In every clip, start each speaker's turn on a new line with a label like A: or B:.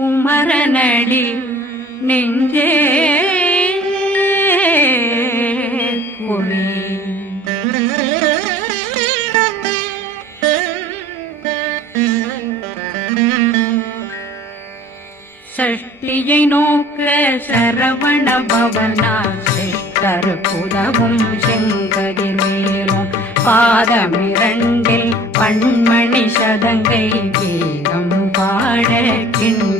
A: உமரனடி நெஞ்சே குழி சஷ்டியை நோக்க சரவண பவனா சிஷ்டர் புதவும் மேலும் பாதமிரண்டில் பண்மணி சதங்கை கீதம் பாட கிண்கிணியாட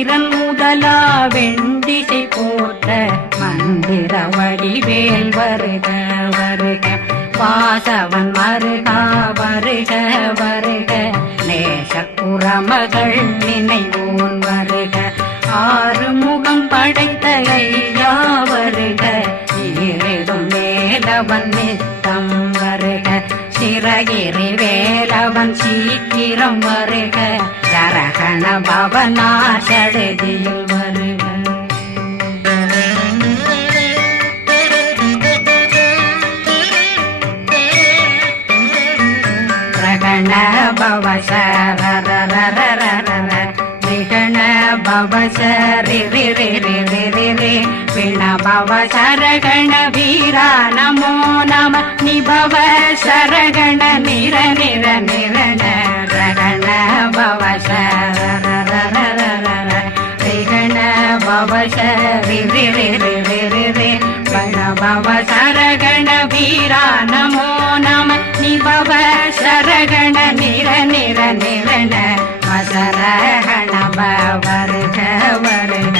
A: இந்திரன் முதலா வெண்டிசை போட்ட மந்திர வடிவேல் வருக வருக. வாசவன் மருகா வருக வருக. நேச குரமகள் நினைவோ பவனா வருக. ரகண பவ விகண பவ சரி சரகண வீரா நமோ நம நிபவ சரகண நிர நிர நிரண ரகண பவ சரரரரரர பவ சரி பவ சரகண வீரா நமோ நம நிபவ சரகண நிர நிர நிரண அசரகண வருக வருக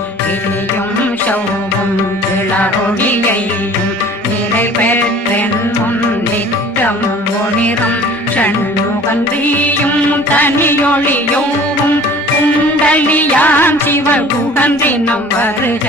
A: குண்டலியாம் சிவ தினம் வருக.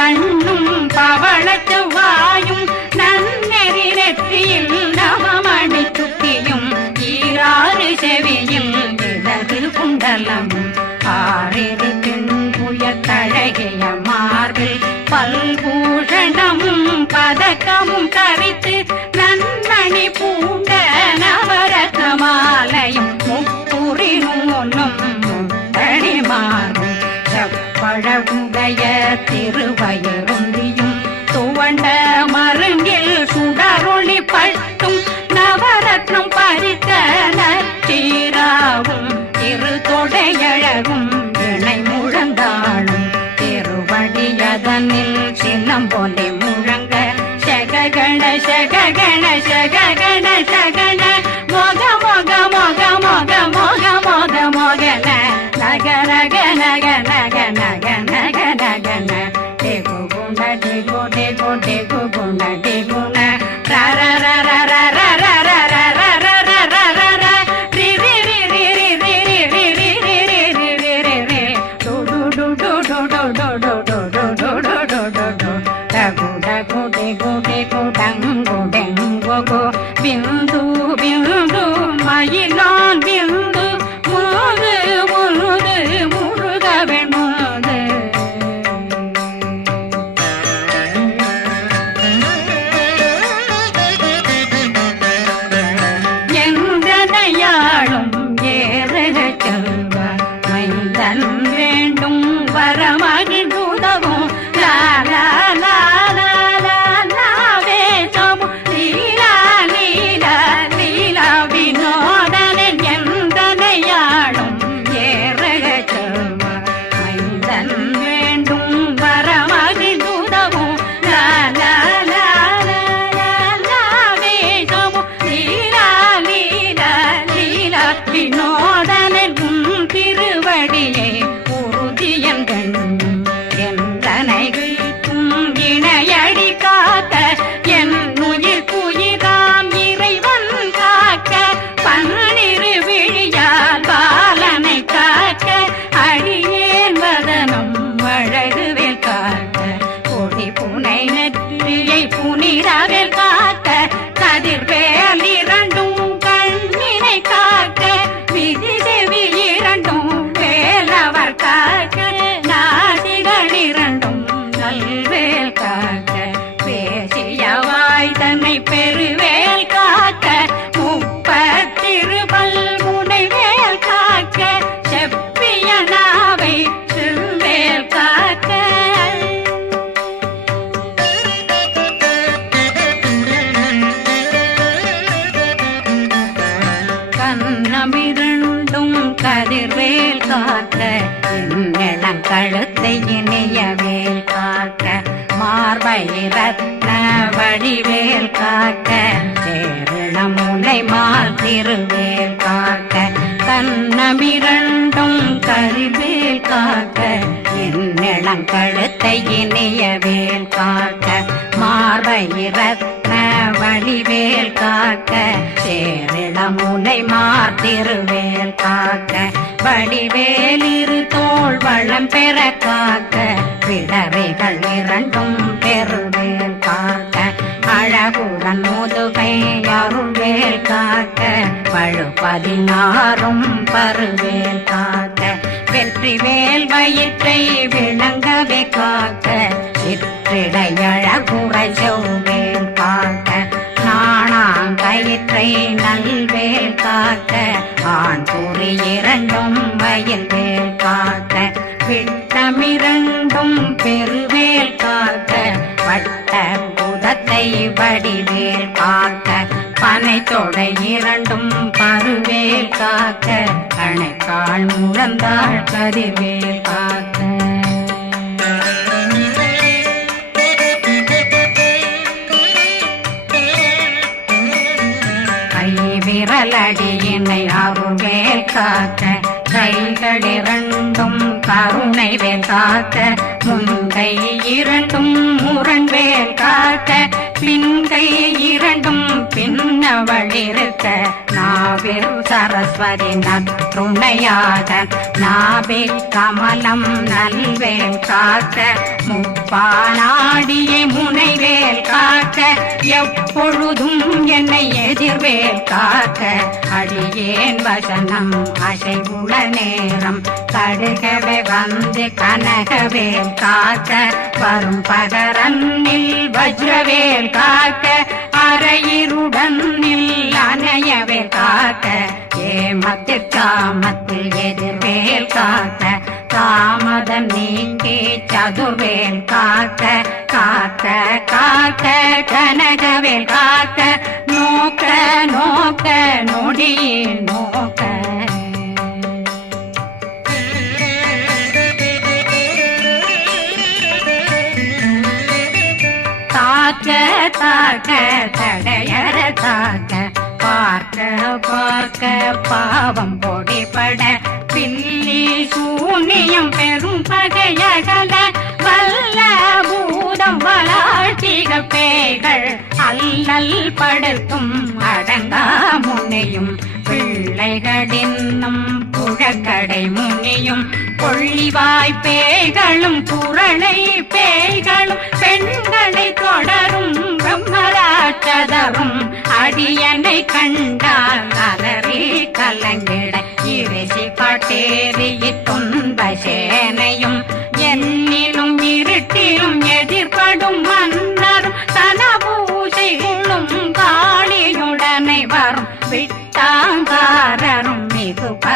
A: கண்ணும் பவள செவ்வாயும் நன்னெறி நெற்றியில் நவமணி சுத்தியும் ஈராறு செவியும் இடது குண்டலமும் இரு வயருந்தியும் துவண்ட மருங்கில் சுடரொளி பட்டும். நவரத்னம் பறித்த நச்சீராவும் இரு தொடையழகும். இணை முழந்தாளும். திருவடியதனில் சின்னம் போலே முழங்க. சககண சககண சககண சகண மொக மொக மொக மொக மொக மொக மொகன. நகரகன கண்ணை மாத்திருவேல் காக்க கண்ணமிரண்டும் கருவேல் காக்க என்னிடம் கழுத்தை இனியவேல் காக்க மார்பயிரத்ன வழிவேல் காக்க சேரிடம் உன்னை மாத்திருவேல் காக்க வழிவேலிரு தோல் வளம் பெற காக்க பிளவைகள் இரண்டும் பெறுவேல் அழகுடன் முதுகை அருள்வேல் காக்க பழு பதினாறும் பருவேல் காக்க வெற்றி வேல் வயிற்றை விளங்கவே காக்க சிற்றிடையழகுறை தொடை இரண்டும் பருவேல் காக்க கணைக்கால் முழந்தாள் பதிவேல் காக்க. கை விரலடியினை அருவேல் காக்க கைகளிரண்டும் கருணை வேல் காக்க முன்கை இரண்டும் முரண் வேல் காக்க பின்கை இரண்டும் பின்னவளிருக்க நாவில் சரஸ்வதி நற்றுணையாக நாவில் கமலம் நல்வேன் காக்க முப்பானாடியை முனைவேல் காக்க எப்பொழுதும் என்னை எதிர்வேல் காக்க. அடியேன் வசனம் அசைவுள நேரம் கடுகவே வந்து கனகவேல் காக்க. வரும் பகரன்னில் வஜ்ரவேல் காக்க அரையிருடன் அணையவே காக்க. ஏமத்தில் காமத்தில் எதிர்வேல் காக்க தாமதம் நீக்கி சதுர்வேல் காக்க காக்க காக்க கனகவேல் காக்க நோக்க நோக்க நொடியில் நோக்க. தாக்க தாக்க தடையற தாக்க பார்க்க பாவம் பொடிபட பில்லி சூனியம் பெரும் பகையகல வல்ல பூதம் வளாட்டிக கார்த்திக பேய்கள் அல்லல் படுத்தும் அடங்கா முனையும் பிள்ளைகளின்னும் புழக்கடை முனியும் கொள்ளிவாய் பேய்களும் குரளை பேய்களும் பெண்களை தொடரும் பிரம்மராட்சதரும் அடியனை கண்டால் அலறி கலங்கிட இறைசி பாட்டேறி துன்ப சேனையும். என்னிலும் இருட்டிலும் எதிர்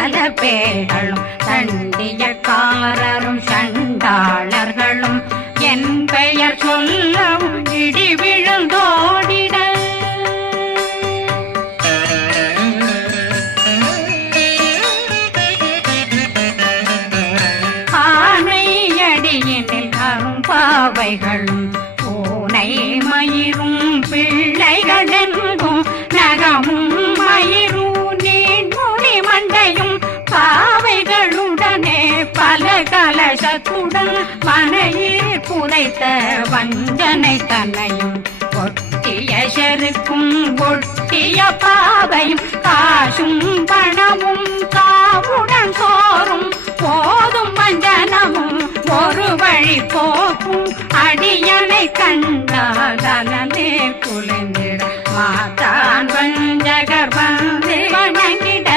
A: மிகு பல பேர்களும் தண்டியக்காரரும் கலசத்துடன் மனையில் புதைத்த வஞ்சனை தன்னையும் ஒட்டிய செருக்கும் ஒட்டிய பாவையும் காசும் பணமும் காவுடன் சோறும் போதும் வஞ்சனமும் ஒரு வழி போக்கும் அடியனை கண்டாலே குளிந்திட மாதான் வஞ்சகர் வந்து வணங்கிட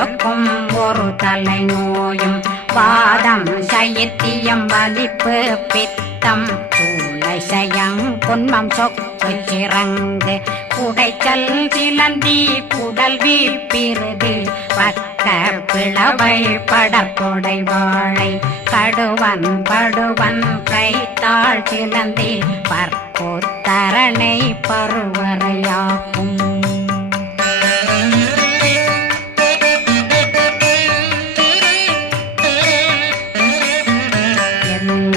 A: கொடுக்கும் ஒரு தலை நோயும் பாதம் சைத்தியம் வலிப்பு பித்தம். சயம் பொன்மம் சொக்கு சிறங்கு குடைச்சல் சிலந்தி குடல் வீப்பிருது பக்க பிளவை படற்கொடை வாழை. கடுவன் படுவன் கைத்தாள் சிலந்தி. பற்போத்தரணை பருவரையாக்கும்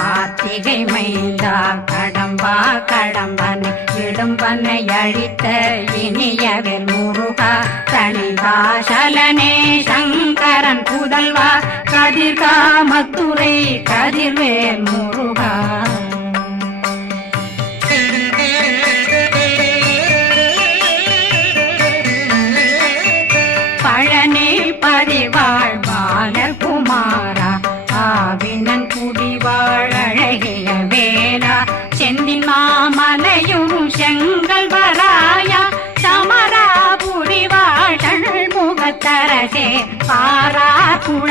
A: கார்த்திகை மைந்தா கடம்பா கடம்பனை இடும்பனை அழித்த இனியவர் முருகா தனிகாசலனே சங்கரன் புதல்வா கதிர்காமத்துறை கதிர்வேல் முருகா.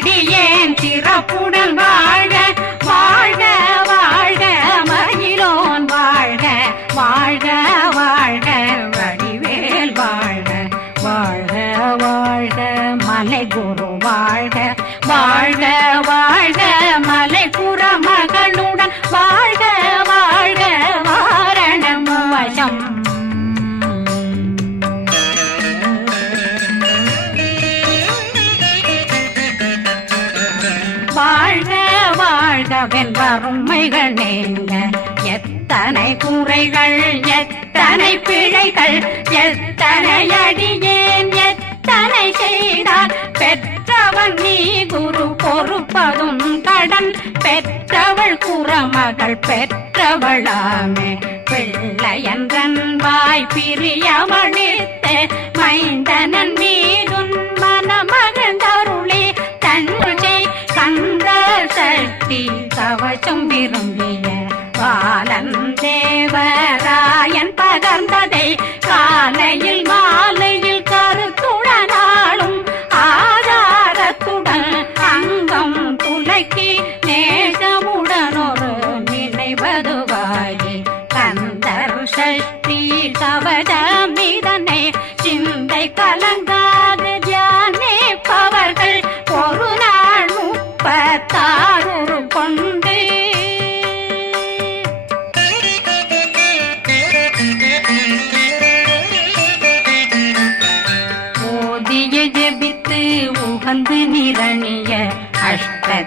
A: அடியேன் சிறப்புடன் வென்றருமைகள் நீங்க. எத்தனை குறைகள் எத்தனை பிழைகள் எத்தனை அடியேன் எத்தனை செய்தார். பெற்றவன் நீ குரு பொறுப்பதும் கடன். பெற்றவள் குறமகள் பெற்றவளாமே. பிள்ளையன்றன் வாய் பிரியமளித்த மைந்தனன் மீதும்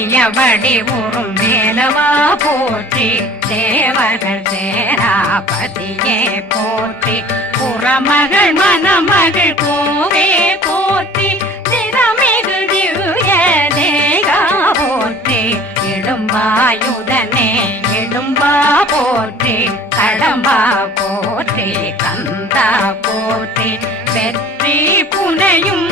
A: மேவியபடி உறும் வேலவா போற்றி தேவர்கள் சேராபதியே போற்றி. புறமகள் மணமகள் கோவே போற்றி திறமிகு திவ்ய தேகா போற்றி. இடும்பாயுதனே இடும்பா போற்றி. கடம்பா போற்றி கந்தா போற்றி. வெற்றி புனையும்